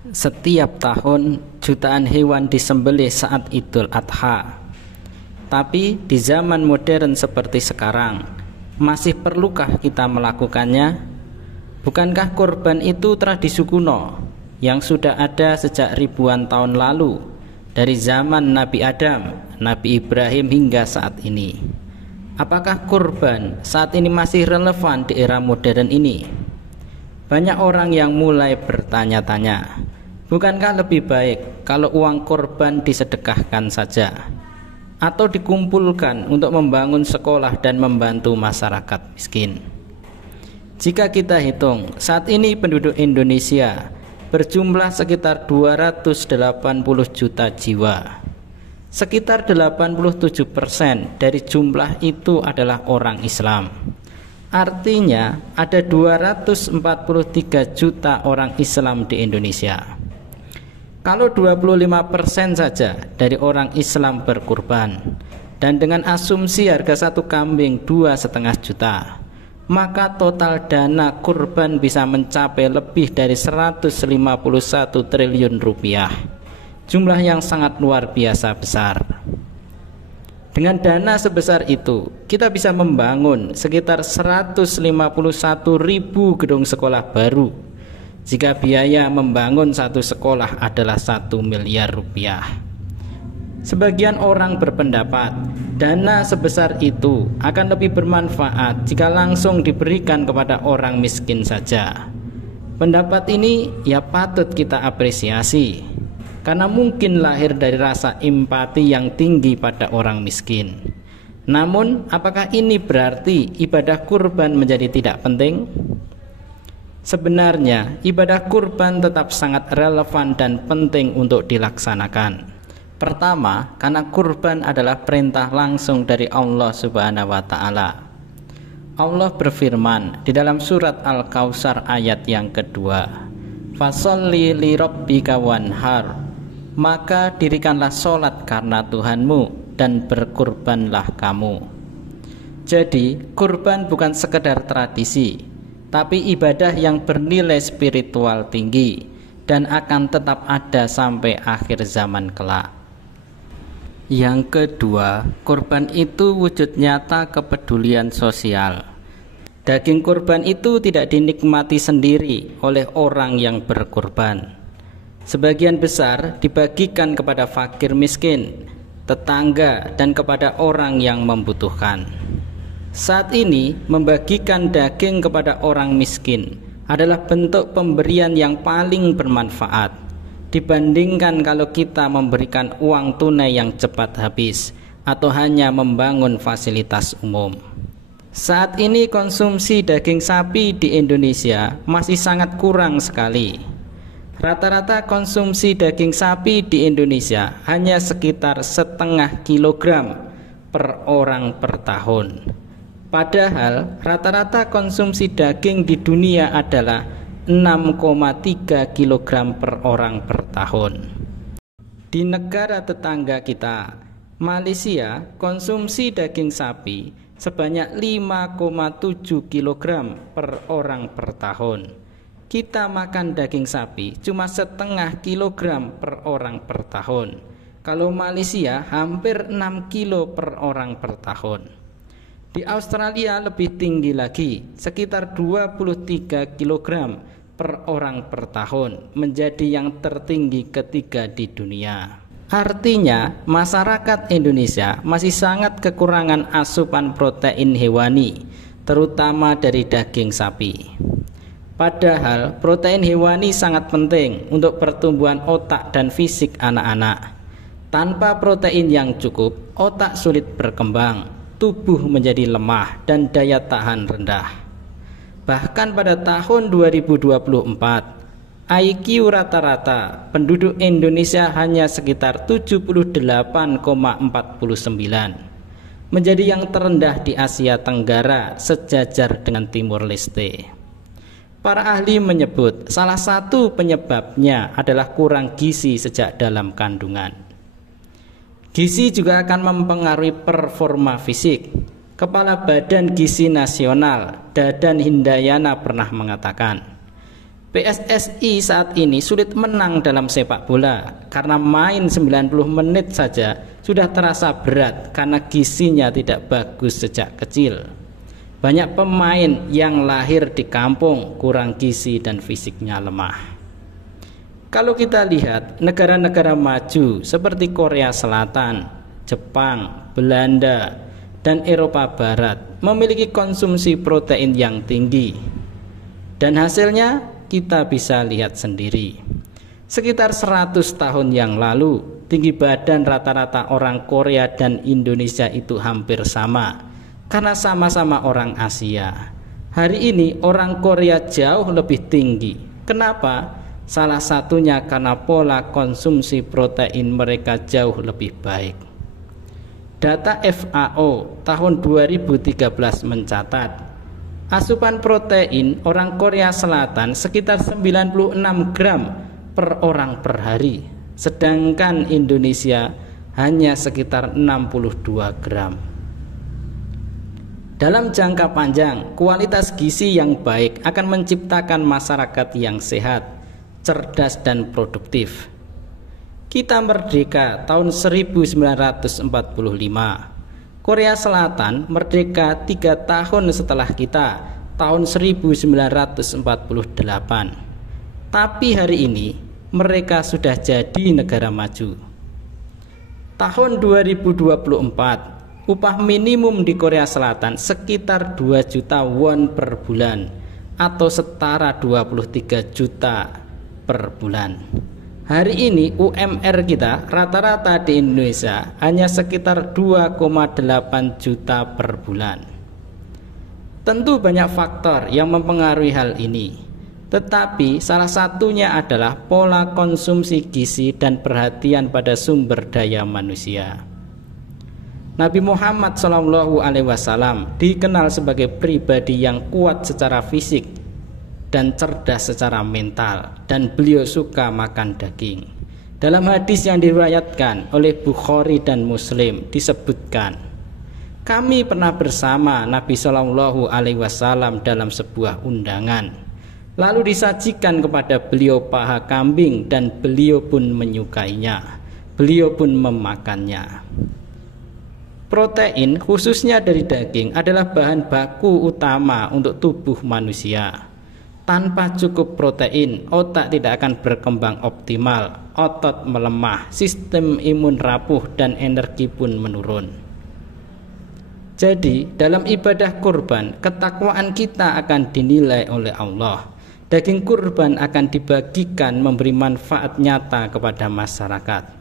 Setiap tahun jutaan hewan disembelih saat Idul Adha. Tapi di zaman modern seperti sekarang, masih perlukah kita melakukannya? Bukankah kurban itu tradisi kuno yang sudah ada sejak ribuan tahun lalu, dari zaman Nabi Adam, Nabi Ibrahim hingga saat ini? Apakah kurban saat ini masih relevan di era modern ini? Banyak orang yang mulai bertanya-tanya, bukankah lebih baik kalau uang kurban disedekahkan saja, atau dikumpulkan untuk membangun sekolah dan membantu masyarakat miskin? Jika kita hitung, saat ini penduduk Indonesia berjumlah sekitar 280 juta jiwa. Sekitar 87% dari jumlah itu adalah orang Islam. Artinya ada 243 juta orang Islam di Indonesia. Kalau 25% saja dari orang Islam berkurban, dan dengan asumsi harga satu kambing 2,5 juta, maka total dana kurban bisa mencapai lebih dari 151 triliun rupiah. Jumlah yang sangat luar biasa besar. Dengan dana sebesar itu, kita bisa membangun sekitar 151.000 gedung sekolah baru, jika biaya membangun satu sekolah adalah 1 miliar rupiah. Sebagian orang berpendapat dana sebesar itu akan lebih bermanfaat jika langsung diberikan kepada orang miskin saja. Pendapat ini ya patut kita apresiasi, karena mungkin lahir dari rasa empati yang tinggi pada orang miskin. Namun, apakah ini berarti ibadah kurban menjadi tidak penting? Sebenarnya, ibadah kurban tetap sangat relevan dan penting untuk dilaksanakan. Pertama, karena kurban adalah perintah langsung dari Allah Subhanahu wa Ta'ala. Allah berfirman di dalam surat Al-Kautsar ayat yang kedua, "Fasholli li rabbika wanhar." Maka dirikanlah sholat karena Tuhanmu dan berkurbanlah kamu. Jadi kurban bukan sekedar tradisi, tapi ibadah yang bernilai spiritual tinggi dan akan tetap ada sampai akhir zaman kelak. Yang kedua, kurban itu wujud nyata kepedulian sosial. Daging kurban itu tidak dinikmati sendiri oleh orang yang berkurban. Sebagian besar dibagikan kepada fakir miskin, tetangga, dan kepada orang yang membutuhkan. Saat ini, membagikan daging kepada orang miskin adalah bentuk pemberian yang paling bermanfaat dibandingkan kalau kita memberikan uang tunai yang cepat habis atau hanya membangun fasilitas umum. Saat ini konsumsi daging sapi di Indonesia masih sangat kurang sekali. Rata-rata konsumsi daging sapi di Indonesia hanya sekitar 0,5 kilogram per orang per tahun. Padahal rata-rata konsumsi daging di dunia adalah 6,3 kilogram per orang per tahun. Di negara tetangga kita, Malaysia, konsumsi daging sapi sebanyak 5,7 kilogram per orang per tahun. Kita makan daging sapi cuma 0,5 kilogram per orang per tahun. Kalau Malaysia hampir 6 kilo per orang per tahun. Di Australia lebih tinggi lagi, sekitar 23 kilogram per orang per tahun, menjadi yang tertinggi ketiga di dunia. Artinya, masyarakat Indonesia masih sangat kekurangan asupan protein hewani, terutama dari daging sapi. Padahal protein hewani sangat penting untuk pertumbuhan otak dan fisik anak-anak. Tanpa protein yang cukup, otak sulit berkembang, tubuh menjadi lemah dan daya tahan rendah. Bahkan pada tahun 2024, IQ rata-rata penduduk Indonesia hanya sekitar 78,49, menjadi yang terendah di Asia Tenggara sejajar dengan Timur Leste. Para ahli menyebut salah satu penyebabnya adalah kurang gizi sejak dalam kandungan. Gizi juga akan mempengaruhi performa fisik. Kepala Badan Gizi Nasional, Dadan Hindayana, pernah mengatakan, PSSI saat ini sulit menang dalam sepak bola karena main 90 menit saja sudah terasa berat karena gizinya tidak bagus sejak kecil. Banyak pemain yang lahir di kampung kurang gizi dan fisiknya lemah. Kalau kita lihat negara-negara maju seperti Korea Selatan, Jepang, Belanda, dan Eropa Barat memiliki konsumsi protein yang tinggi. Dan hasilnya kita bisa lihat sendiri. Sekitar 100 tahun yang lalu, tinggi badan rata-rata orang Korea dan Indonesia itu hampir sama, karena sama-sama orang Asia. Hari ini orang Korea jauh lebih tinggi. Kenapa? Salah satunya karena pola konsumsi protein mereka jauh lebih baik. Data FAO tahun 2013 mencatat, asupan protein orang Korea Selatan sekitar 96 gram per orang per hari, sedangkan Indonesia hanya sekitar 62 gram. Dalam jangka panjang, kualitas gizi yang baik akan menciptakan masyarakat yang sehat, cerdas dan produktif. Kita merdeka tahun 1945. Korea Selatan merdeka 3 tahun setelah kita, tahun 1948. Tapi hari ini mereka sudah jadi negara maju. Tahun 2024, upah minimum di Korea Selatan sekitar 2 juta won per bulan atau setara 23 juta per bulan. Hari ini UMR kita rata-rata di Indonesia hanya sekitar 2,8 juta per bulan. Tentu banyak faktor yang mempengaruhi hal ini, tetapi salah satunya adalah pola konsumsi gizi dan perhatian pada sumber daya manusia. Nabi Muhammad SAW dikenal sebagai pribadi yang kuat secara fisik dan cerdas secara mental, dan beliau suka makan daging. Dalam hadis yang diriwayatkan oleh Bukhari dan Muslim disebutkan, kami pernah bersama Nabi SAW dalam sebuah undangan. Lalu disajikan kepada beliau paha kambing dan beliau pun menyukainya. Beliau pun memakannya. Protein khususnya dari daging adalah bahan baku utama untuk tubuh manusia. Tanpa cukup protein, otak tidak akan berkembang optimal, otot melemah, sistem imun rapuh, dan energi pun menurun. Jadi, dalam ibadah kurban, ketakwaan kita akan dinilai oleh Allah. Daging kurban akan dibagikan memberi manfaat nyata kepada masyarakat.